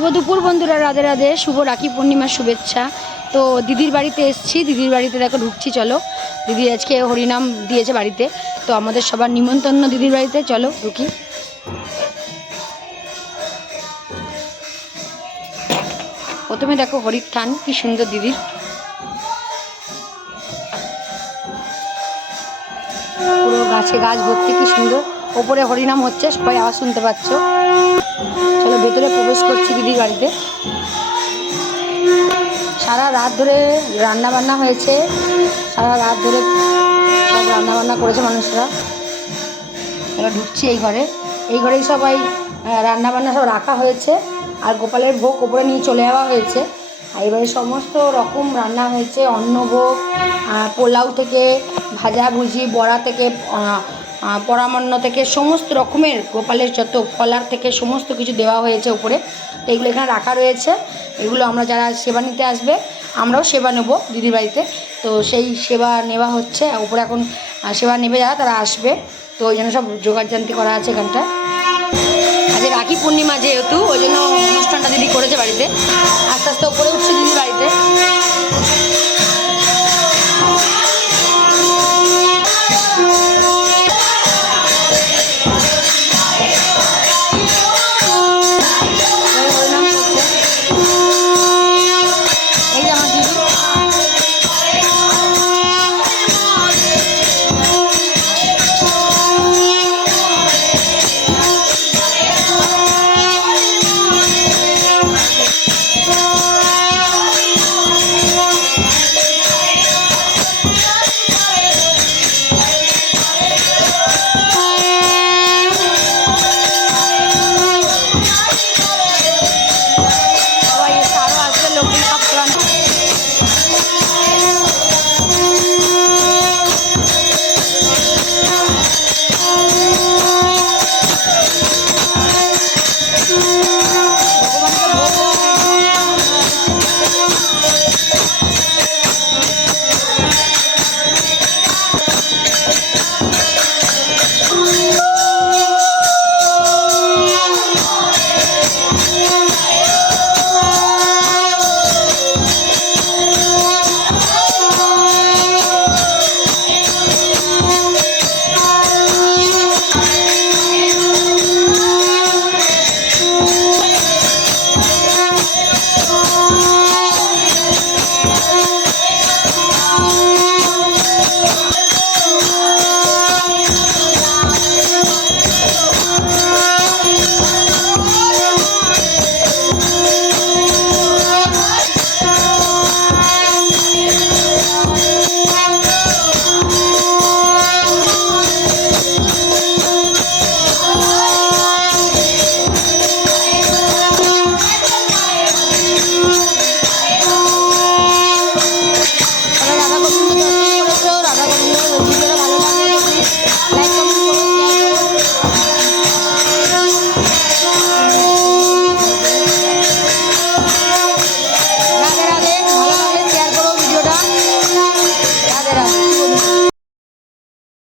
শুভ দুপুর বন্ধুরা, রাধে রাধে। শুভ রাখি পূর্ণিমার শুভেচ্ছা। তো দিদির বাড়িতে এসেছি, দিদির বাড়িতে দেখো ঢুকছি। চলো, দিদি আজকে হরিনাম দিয়েছে বাড়িতে, তো আমাদের সবার নিমন্ত্রণ দিদির বাড়িতে। চলো ঢুকি। প্রথমে দেখো হরির থান, কি সুন্দর দিদির। পুরো গাছে গাছ ভর্তি, কি সুন্দর। ওপরে হরিনাম হচ্ছে, সবাই আওয়াজ শুনতে পাচ্ছ। চলো ভেতরে প্রবেশ করছি দিদির বাড়িতে। সারা রাত ধরে রান্না বান্না হয়েছে, সারা রাত ধরে সব রান্না বান্না করেছে মানুষরা। এবার ঢুকছি এই ঘরে। এই ঘরেই সবাই রান্না বান্না সব রাখা হয়েছে, আর গোপালের ভোগ ওপরে নিয়ে চলে যাওয়া হয়েছে। আর এবারে সমস্ত রকম রান্না হয়েছে, অন্নভোগ, পোলাও থেকে ভাজা ভুজি, বড়া থেকে পরামান্ন থেকে সমস্ত রকমের গোপালের যত ফলার থেকে সমস্ত কিছু দেওয়া হয়েছে উপরে। তো এগুলো এখানে রাখা রয়েছে। এগুলো আমরা যারা সেবা নিতে আসবে, আমরাও সেবা নেব দিদির বাড়িতে, তো সেই সেবা নেওয়া হচ্ছে। উপরে এখন সেবা নেবে যারা, তারা আসবে, তো ওই জন্য সব জোগাড়জান্তি করা আছে এখানটা। আজ রাখি পূর্ণিমা যেহেতু, ওই জন্য অনুষ্ঠানটা দিদি করেছে বাড়িতে। আস্তে আস্তে ওপরে উঠছে দিদি।